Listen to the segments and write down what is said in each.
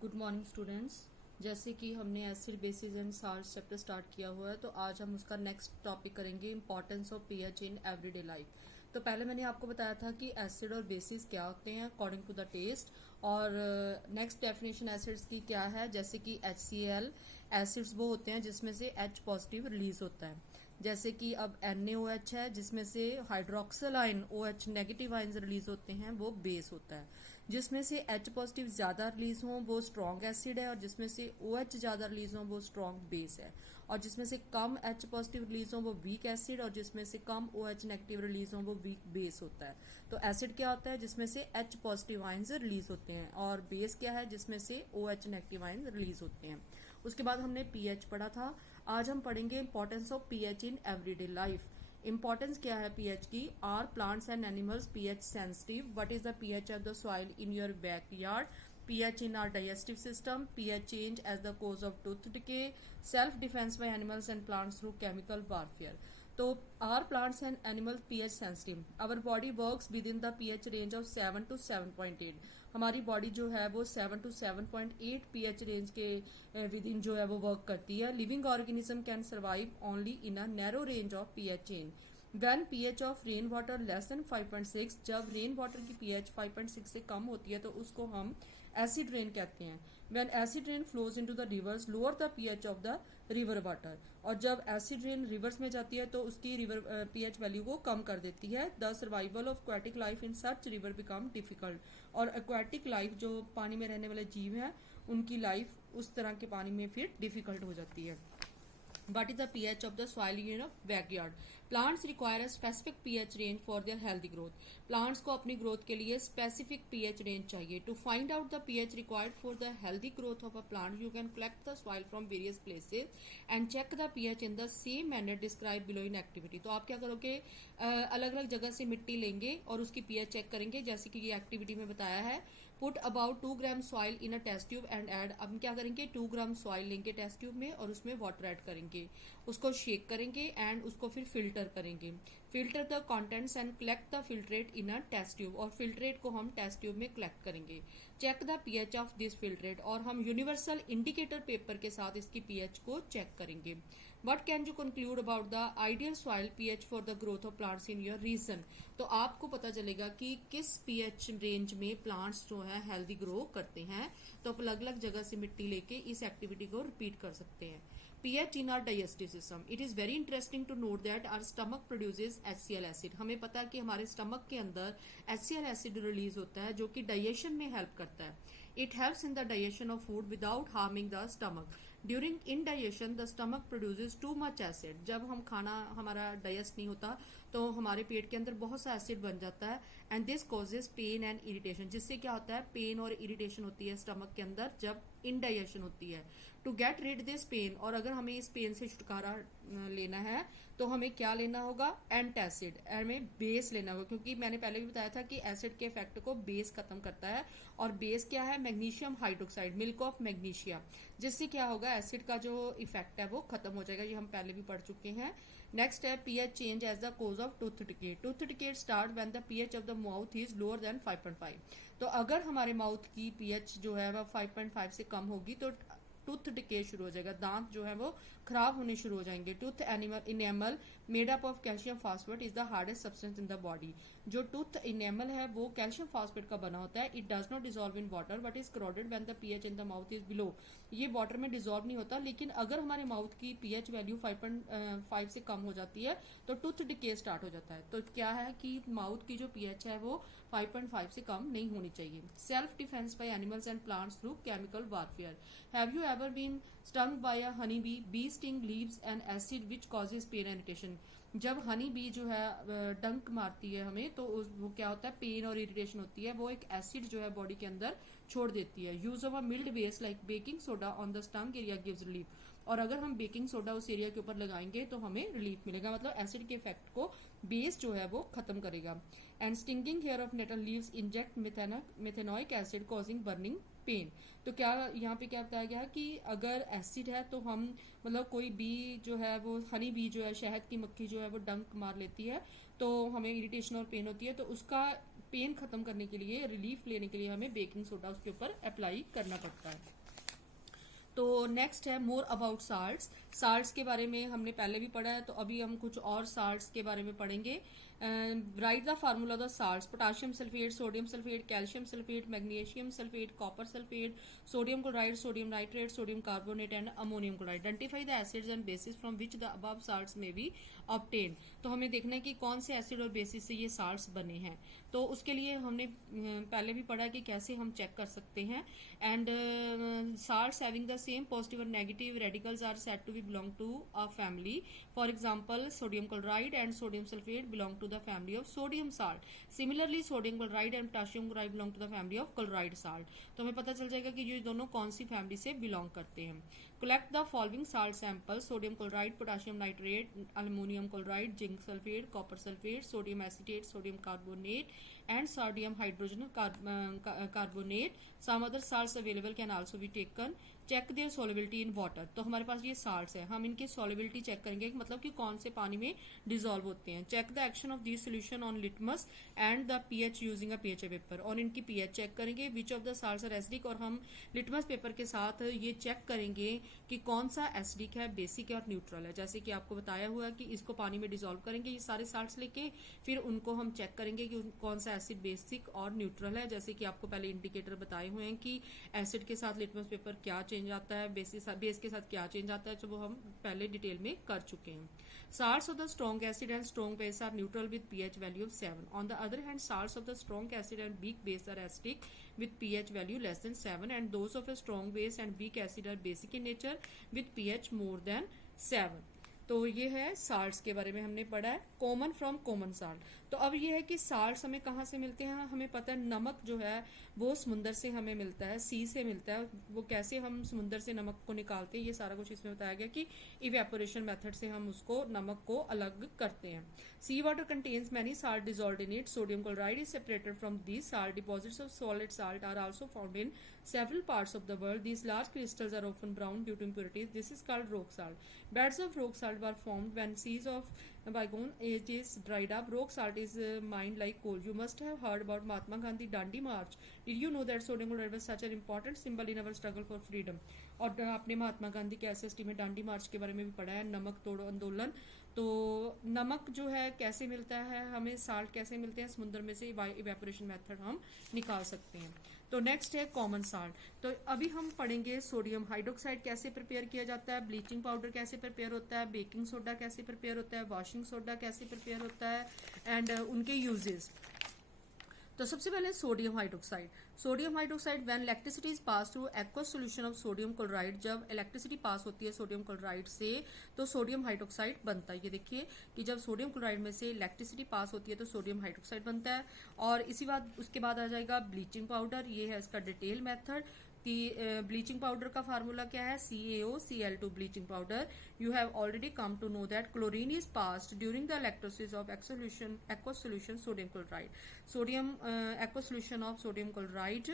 Good morning students. जैसे कि हमने acid basis and salts chapter start किया हुआ है, तो आज हम उसका नेक्स्ट टॉपिक करेंगे, importance of pH in everyday life. तो पहले मैंने आपको बताया था कि एसिड और बेसिस क्या होते हैं अकॉर्डिंग टू द टेस्ट, और नेक्स्ट डेफिनेशन एसिड्स की क्या है, जैसे कि HCl एसिड्स वो होते हैं जिसमें से H पॉजिटिव रिलीज होता है। जैसे कि अब NaOH है जिसमें से hydroxyl ion OH negative ions release होते हैं, वो बेस होता है। जिसमें से H पॉजिटिव ज्यादा रिलीज हो वो स्ट्रॉन्ग एसिड है, और जिसमें से OH ज्यादा रिलीज हो वो स्ट्रॉन्ग बेस है। और जिसमें से कम H पॉजिटिव रिलीज हो वो वीक एसिड, और जिसमें से कम OH नेगेटिव रिलीज हो वो वीक बेस होता है। तो एसिड क्या होता है, जिसमें से H पॉजिटिव आयन्स रिलीज होते हैं, और बेस क्या है, जिसमें से OH नेगेटिव आयन रिलीज होते हैं। उसके बाद हमने पीएच पढ़ा था। आज हम पढ़ेंगे importance of pH in everyday life. Importance क्या है पीएच की? Are plants and animals pH sensitive? What is the pH of the soil in your backyard? pH in our digestive system? pH change as the cause of tooth decay? Self defense by animals and plants through chemical warfare? तो are plants and animal pH sensitive. Our body works with in the pH range of 7 to 7.8। हमारी body जो है वो 7 to 7.8 pH range के with in जो है वो work करती है। Living organism can survive only in a narrow range of pH range. When pH of rain water less than 5.6, जब रेन वाटर की pH 5.6 से कम होती है तो उसको हम एसिड रेन कहते हैं। When acid rain flows into the reverse lower the pH of the river water, और जब एसिड रेन रिवर्स में जाती है तो उसकी रिवर pH वैल्यू को कम कर देती है। The survival of aquatic life in such river become difficult, और एक्वेटिक लाइफ जो पानी में रहने वाले जीव हैं उनकी लाइफ उस तरह के पानी में फिर डिफिकल्ट हो जाती है। What is the pH of the soil in your backyard? Plants require a specific pH range for their healthy growth. Plants को अपनी growth के लिए specific pH range चाहिए. To find out the pH required for the healthy growth of a plant, you can collect the soil from various places and check the pH in the same manner described below in activity. तो आप क्या करोगे, अलग अलग जगह से मिट्टी लेंगे और उसकी pH चेक करेंगे, जैसे कि ये एक्टिविटी में बताया है। Put about 2 gram soil in a test tube and add. अब हम क्या करेंगे, 2 ग्राम सॉइल लेंगे टेस्ट ट्यूब में और उसमें वाटर ऐड करेंगे, उसको शेक करेंगे एंड उसको फिर फिल्टर करेंगे। Filter the contents and collect the filtrate in a test tube, और फिल्ट्रेट को हम टेस्ट ट्यूब में कलेक्ट करेंगे। Check the pH of this filtrate, और हम यूनिवर्सल इंडिकेटर पेपर के साथ इसकी पीएच को चेक करेंगे। What can you conclude about the ideal soil pH for the growth of plants in your region? तो आपको पता चलेगा कि किस पीएच रेंज में प्लांट्स जो है हेल्दी ग्रो करते हैं। तो आप अलग अलग जगह से मिट्टी लेके इस एक्टिविटी को रिपीट कर सकते हैं। pH in our digestive system. It is very interesting to note that our stomach produces HCl acid. हमें पता है कि हमारे स्टमक के अंदर HCl acid रिलीज होता है जो कि डाइजेशन में हेल्प करता है। It helps in the digestion of food without harming the stomach. During indigestion, the stomach produces too much acid. जब हम खाना हमारा डाइजेस्ट नहीं होता तो हमारे पेट के अंदर बहुत सा एसिड बन जाता है, and this causes pain and irritation, जिससे क्या होता है, पेन और इरिटेशन होती है स्टमक के अंदर जब इंडाइजेशन होती है। To get rid this pain, और अगर हमें इस पेन से छुटकारा लेना है तो हमें क्या लेना होगा, एंटासिड, हमें बेस लेना होगा, क्योंकि मैंने पहले भी बताया था कि एसिड के इफेक्ट को बेस खत्म करता है। और बेस क्या है, magnesium hydroxide, milk of magnesia, जिससे क्या होगा, एसिड का जो इफेक्ट है वो खत्म हो जाएगा। ये हम पहले भी पढ़ चुके हैं। नेक्स्ट है pH change as the cause of tooth decay. Tooth decay start when the pH of the mouth is lower than 5.5। तो अगर हमारे माउथ की पीएच जो है वह 5.5 से कम होगी तो टूथ डिके शुरू हो जाएगा, दांत जो है वो खराब होने शुरू हो जाएंगे। Tooth animal enamel made up of calcium phosphate is the hardest substance in the body. जो टूथ इनेमल है वो कैल्शियम फास्फेट का बना होता है। It does not dissolve in water but is crowded when the pH in the mouth is below. ये water में dissolve नहीं होता, लेकिन अगर हमारे माउथ की पीएच वैल्यू 5.5 से कम हो जाती है तो टूथ डिके स्टार्ट हो जाता है। तो क्या है कि माउथ की जो पीएच है वो 5.5 से कम नहीं होनी चाहिए। Self defence by animals and plants through chemical warfare. Have you ever been stung by a honey bee? Bee sting leaves an acid which causes pain and irritation. जब हनी बी जो है डंक मारती है हमें तो वो क्या होता है, पेन और इरिटेशन होती है, वो एक एसिड जो है बॉडी के अंदर छोड़ देती है। Use of a mild base like baking soda on the stung area gives relief, और अगर हम बेकिंग सोडा उस एरिया के ऊपर लगाएंगे तो हमें रिलीफ मिलेगा, मतलब एसिड के इफेक्ट को बेस जो है वो खत्म करेगा। And stinging hair of nettle leaves inject methanoic acid causing burning pain. तो क्या यहाँ पे क्या बताया गया है कि अगर एसिड है तो हम मतलब कोई बी जो है वो हनी बी जो है, शहद की मक्खी जो है वो डंक मार लेती है तो हमें इरिटेशन और पेन होती है, तो उसका पेन खत्म करने के लिए, रिलीफ लेने के लिए हमें बेकिंग सोडा उसके ऊपर अप्लाई करना पड़ता है। तो नेक्स्ट है मोर अबाउट साल्ट्स। साल्ट्स के बारे में हमने पहले भी पढ़ा है, तो अभी हम कुछ और साल्ट्स के बारे में पढ़ेंगे। Right the formula of the salts: potassium sulphate, sodium sulphate, calcium sulphate, magnesium sulphate, copper sulphate, sodium chloride, sodium nitrate, sodium carbonate and ammonium chloride. Identify the acids and bases from which the above salts में B obtain. तो हमें देखना है कि कौन से acid और basis से ये साल्ट्स बने हैं। तो उसके लिए हमने पहले भी पढ़ा कि कैसे हम चेक कर सकते हैं। And salts having the same positive or negative radicals are said to be belong to a family. For example, sodium chloride and sodium sulfate belong to the family of sodium salt. Similarly, sodium chloride and potassium chloride belong to the family of chloride salt. तो हमें पता चल जाएगा कि ये दोनों कौन सी family से बिलोंग करते हैं। Collect the following salt samples: sodium chloride, potassium nitrate, aluminum chloride, zinc sulfate, copper sulfate, sodium acetate, sodium carbonate, and sodium hydrogen carbonate. Some other salts available can also be taken. Check their solubility in water. तो हमारे पास ये salts है, हम इनकी solubility check करेंगे, मतलब कि कौन से पानी में डिजोल्व होते हैं। Check the action of this solution on litmus and the pH using a pH paper. और इनकी पीएच चेक करेंगे, which of the salts are acidic. और हम लिटमस पेपर के साथ ये चेक करेंगे कि कौन सा एसिडिक है, बेसिक है और न्यूट्रल है। जैसे कि आपको बताया हुआ कि इसको पानी में डिजोल्व करेंगे ये सारे साल्ट्स लेके, फिर उनको हम चेक करेंगे कि कौन सा एसिड बेसिक और न्यूट्रल है। जैसे कि आपको पहले इंडिकेटर बताए हुए हैं कि एसिड के साथ लिटमस पेपर क्या चेंज आता है, बेस के साथ क्या चेंज आता है, जो वो हम पहले डिटेल में कर चुके हैं। Salts of the strong acid and strong base are neutral with pH value of 7. On the other hand, salts of the strong acid and weak base are acidic with pH value less than 7, and those of a strong base and weak acid are basic in nature with pH more than 7. तो ये है salts के बारे में हमने पढ़ा है। Common from common salt. तो अब ये है कि साल्ट्स हमें कहाँ से मिलते हैं। हमें पता है नमक जो है वो समुंदर से हमें मिलता है, सी से मिलता है। वो कैसे हम समुंदर से नमक को निकालते हैं ये सारा कुछ इसमें बताया गया कि इवेपोरेशन मेथड से हम उसको नमक को अलग करते हैं। Sea water contains many salt dissolved in it. Sodium chloride is separated from these salt. Deposits of solid salt are also found in several parts of the world. These large crystals are often brown due to impurities. This is called rock salt. Beds of rock salt were formed when seas of bygone ages dried up. Rock salt is mined like coal. You must have heard about Mahatma Gandhi Dandi March. Did you know that sodium chloride was such an important symbol in our struggle for freedom? और आपने महात्मा गांधी के SST में डांडी मार्च के बारे में भी पढ़ा है, नमक तोड़ो आंदोलन। तो नमक जो है कैसे मिलता है, हमें साल्ट कैसे मिलते हैं, समुद्र में से इवेपोरेशन मेथड हम निकाल सकते हैं। तो नेक्स्ट है कॉमन साल्ट। तो अभी हम पढ़ेंगे सोडियम हाइड्रोक्साइड कैसे प्रिपेयर किया जाता है, ब्लीचिंग पाउडर कैसे प्रिपेयर होता है, बेकिंग सोडा कैसे प्रिपेयर होता है, वॉशिंग सोडा कैसे प्रिपेयर होता है, एंड उनके यूजेस। तो सबसे पहले sodium hydroxide. Sodium hydroxide when electricity is pass through aqueous solution of sodium chloride. जब इलेक्ट्रिसिटी पास होती है सोडियम क्लोराइड से तो सोडियम हाइड्रोक्साइड बनता है। ये देखिए कि जब सोडियम क्लोराइड में से इलेक्ट्रिसिटी पास होती है तो सोडियम हाइड्रोक्साइड बनता है। और इसी बात उसके बाद आ जाएगा ब्लीचिंग पाउडर। ये है इसका डिटेल मेथड कि ब्लीचिंग पाउडर का फार्मूला क्या है, CaOCl2 bleaching powder. You have already come to know that chlorine is passed during the electrolysis of aqueous solution sodium chloride, aqueous solution of sodium chloride,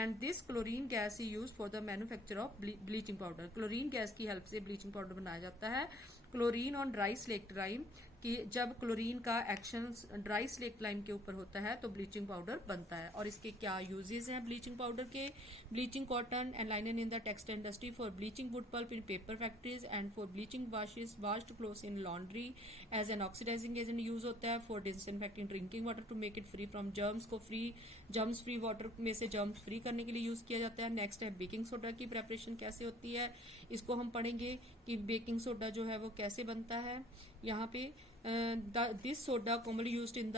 and this chlorine gas is used for the manufacture of bleaching powder. Chlorine gas की help से bleaching powder बनाया जाता है। Chlorine on dry slaked lime, कि जब chlorine का action dry slaked lime के ऊपर होता है तो ब्लीचिंग पाउडर बनता है। और इसके क्या यूजेस हैं ब्लीचिंग पाउडर के, bleaching cotton and linen in the textile industry, for bleaching wood pulp in paper factories, and for bleaching washed clothes in laundry as an oxidizing agent use होता है, for disinfecting drinking water to make it free from germs, को germs free water में से germs free करने के लिए use किया जाता है। नेक्स्ट है बेकिंग सोडा की प्रेपरेशन कैसे होती है, इसको हम पढ़ेंगे कि बेकिंग सोडा जो है वो कैसे बनता है। यहाँ पे this soda commonly used in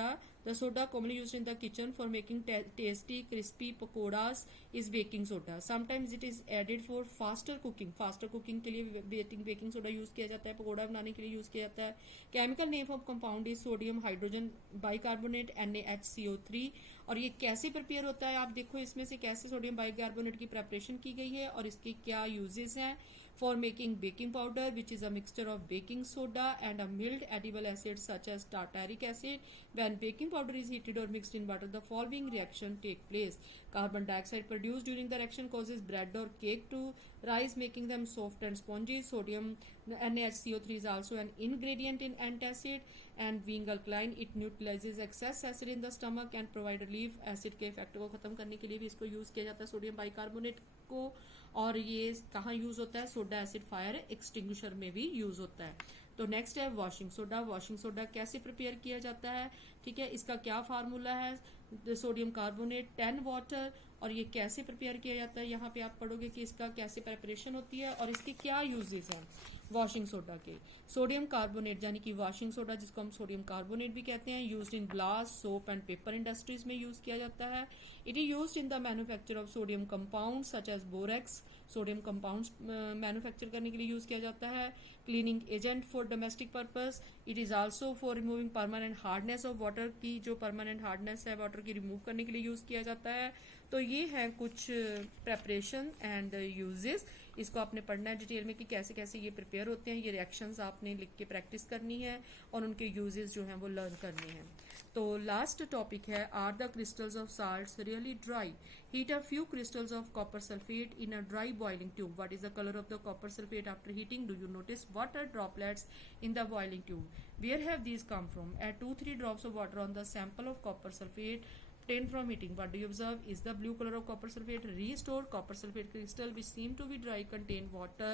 the kitchen for making tasty crispy pakoras is baking soda. Sometimes it is added for faster cooking के लिए बेकिंग सोडा यूज किया जाता है, पकोड़ा बनाने के लिए यूज किया जाता है। Chemical name of compound is sodium hydrogen bicarbonate NaHCO3। और ये कैसे प्रिपेयर होता है, आप देखो इसमें से कैसे सोडियम बाइकार्बोनेट की प्रेपरेशन की गई है और इसके क्या यूजेस हैं। For making baking powder, which is a mixture of baking soda and a mild edible acid such as tartaric acid. When baking powder is heated or mixed in water, the following reaction take place. Carbon dioxide produced during the reaction causes bread or cake to rise, making them soft and spongy. Sodium NaHCO3 is also an ingredient in antacid and being alkaline, it neutralizes excess acid in the stomach and provide relief. Acid के effect को खत्म करने के लिए भी इसको use किया जाता है सोडियम बाइकार्बोनेट को। और ये कहाँ यूज होता है? सोडा एसिड फायर एक्सटिंग्विशर में भी यूज होता है। तो नेक्स्ट है वॉशिंग सोडा। वॉशिंग सोडा कैसे प्रिपेयर किया जाता है? ठीक है, इसका क्या फार्मूला है? Sodium carbonate 10 water. और ये कैसे प्रिपेयर किया जाता है? यहाँ पे आप पढ़ोगे कि इसका कैसे प्रिपरेशन होती है और इसके क्या यूजेस हैं वॉशिंग सोडा के। सोडियम कार्बोनेट यानी कि वॉशिंग सोडा, जिसको हम सोडियम कार्बोनेट भी कहते हैं, used in glass, soap and paper industries में यूज किया जाता है। It is used in the manufacture of sodium compound such as borax. Sodium compounds manufacture करने के लिए यूज किया जाता है। Cleaning agent for domestic purpose. It is also for removing permanent hardness of water की जो परमानेंट हार्डनेस है water की रिमूव करने के लिए यूज किया जाता है। तो ये है कुछ प्रेपरेशन एंड यूजेस। इसको आपने पढ़ना है डिटेल में कि कैसे कैसे ये प्रिपेयर होते हैं। ये रिएक्शंस आपने लिख के प्रैक्टिस करनी है और उनके यूजेस जो हैं वो लर्न करने हैं। तो लास्ट टॉपिक है, are the crystals of salts really dry? Heat a few crystals of copper sulphate in a dry boiling tube. What is the colour of the copper sulphate after heating? Do you notice water droplets in the boiling tube? Where have these come from? Add 2-3 drops of water on the sample of copper sulfate obtained from heating. What do you observe? Is the blue color of copper sulfate restored? Copper sulfate crystal which seem to be dry contain water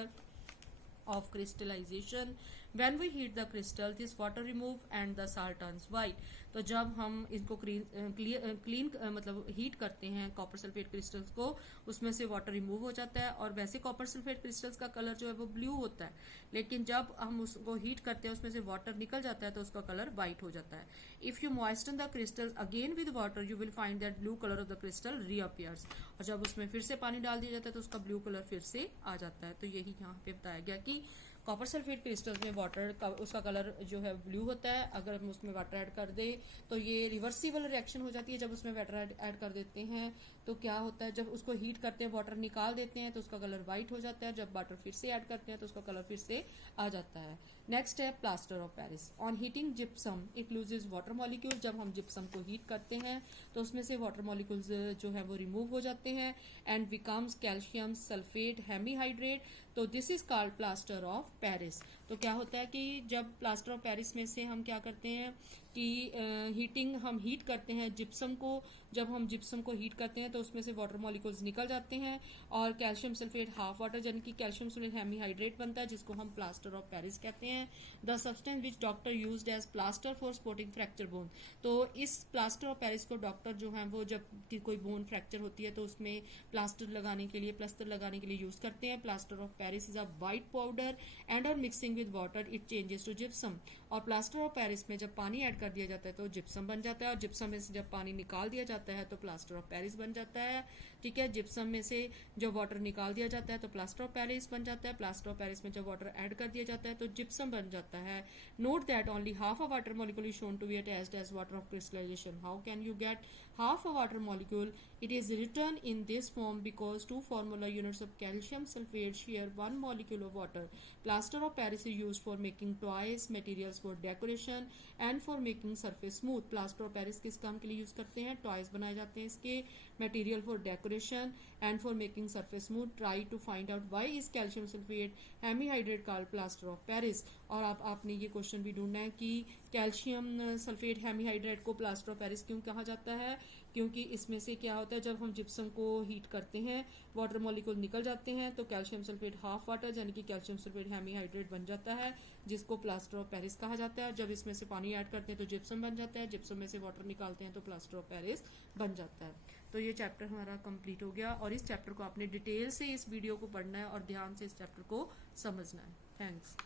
of crystallization. When we heat the crystal, this water remove and the salt turns white. तो जब हम इसको clean मतलब heat करते हैं copper sulphate crystals को, उसमें से वाटर रिमूव हो जाता है और वैसे कॉपर सल्फेट क्रिस्टल्स का कलर जो है वो ब्लू होता है, लेकिन जब हम उसको हीट करते हैं उसमें से वाटर निकल जाता है तो उसका कलर व्हाइट हो जाता है। If you moisten the crystals again with water you will find that blue colour of the crystal reappears. और जब उसमें फिर से पानी डाल दिया जाता है तो उसका ब्लू कलर फिर से आ जाता है। तो यही यहाँ पे बताया गया कि कॉपर सल्फेट क्रिस्टल्स में वाटर का उसका कलर जो है ब्लू होता है। अगर हम उसमें वाटर ऐड कर दे तो ये रिवर्सिबल रिएक्शन हो जाती है। जब उसमें वाटर ऐड कर देते हैं तो क्या होता है, जब उसको हीट करते हैं वाटर निकाल देते हैं तो उसका कलर व्हाइट हो जाता है। जब वाटर फिर से ऐड करते हैं तो उसका कलर फिर से आ जाता है। नेक्स्ट है plaster of Paris. On heating gypsum it loses water molecule. जब हम जिप्सम को हीट करते हैं तो उसमें से वाटर मॉलिक्यूल्स जो है वो रिमूव हो जाते हैं and becomes calcium sulphate hemihydrate. तो this is called plaster of Paris. तो क्या होता है कि जब प्लास्टर ऑफ पेरिस में से हम क्या करते हैं कि हम हीट करते हैं जिप्सम को। जब हम जिप्सम को हीट करते हैं तो उसमें से वाटर मॉलिक्यूल्स निकल जाते हैं और कैल्शियम सल्फेट हाफ वाटर यानी कि कैल्शियम सल्फेट हेमीहाइड्रेट बनता है, जिसको हम प्लास्टर ऑफ पेरिस कहते हैं। The substance which doctor used as plaster for supporting fracture bone. तो इस प्लास्टर ऑफ पेरिस को डॉक्टर जो है वो जब कोई बोन फ्रैक्चर होती है तो उसमें प्लास्टर लगाने के लिए यूज करते हैं। Plaster of Paris is a white powder and on mixing with water it changes to gypsum. और प्लास्टर ऑफ पेरिस में जब पानी ऐड कर दिया जाता है तो जिप्सम बन जाता है और जिप्सम में से जब पानी निकाल दिया जाता है तो प्लास्टर ऑफ पेरिस बन जाता है। ठीक है, जिप्सम में से जब वाटर निकाल दिया जाता है तो प्लास्टर ऑफ पेरिस बन जाता है। प्लास्टर ऑफ पेरिस में जब वाटर ऐड कर दिया जाता है तो जिप्सम बन जाता है। Note that only half a water molecule is shown to be attached as water of crystallization. How can you get half a water molecule? It is written in this form because two formula units of calcium sulfate share one molecule of water. Plaster of Paris is used for making toys, materials for decoration and for making surface smooth. Plaster of Paris किस काम के लिए use करते हैं? Toys बनाए जाते हैं इसके, material for decoration and for making surface smooth. Try to find out why is calcium sulfate hemihydrate called plaster of Paris. और आपने ये क्वेश्चन भी ढूंढना है कि कैल्शियम सल्फेट हेमीहाइड्रेट को प्लास्टर ऑफ पेरिस क्यों कहा जाता है? क्योंकि इसमें से क्या होता है, जब हम जिप्सम को हीट करते हैं वाटर मॉलिक्यूल निकल जाते हैं तो कैल्शियम सल्फेट हाफ वाटर यानी कि कैल्शियम सल्फेट हेमीहाइड्रेट बन जाता है, जिसको प्लास्टर ऑफ पेरिस कहा जाता है। जब इसमें से पानी ऐड करते हैं तो जिप्सम बन जाता है, जिप्सम में से वाटर निकालते हैं तो प्लास्टर ऑफ पेरिस बन जाता है। तो ये चैप्टर हमारा कंप्लीट हो गया और इस चैप्टर को आपने डिटेल से इस वीडियो को पढ़ना है और ध्यान से इस चैप्टर को समझना है। थैंक्स।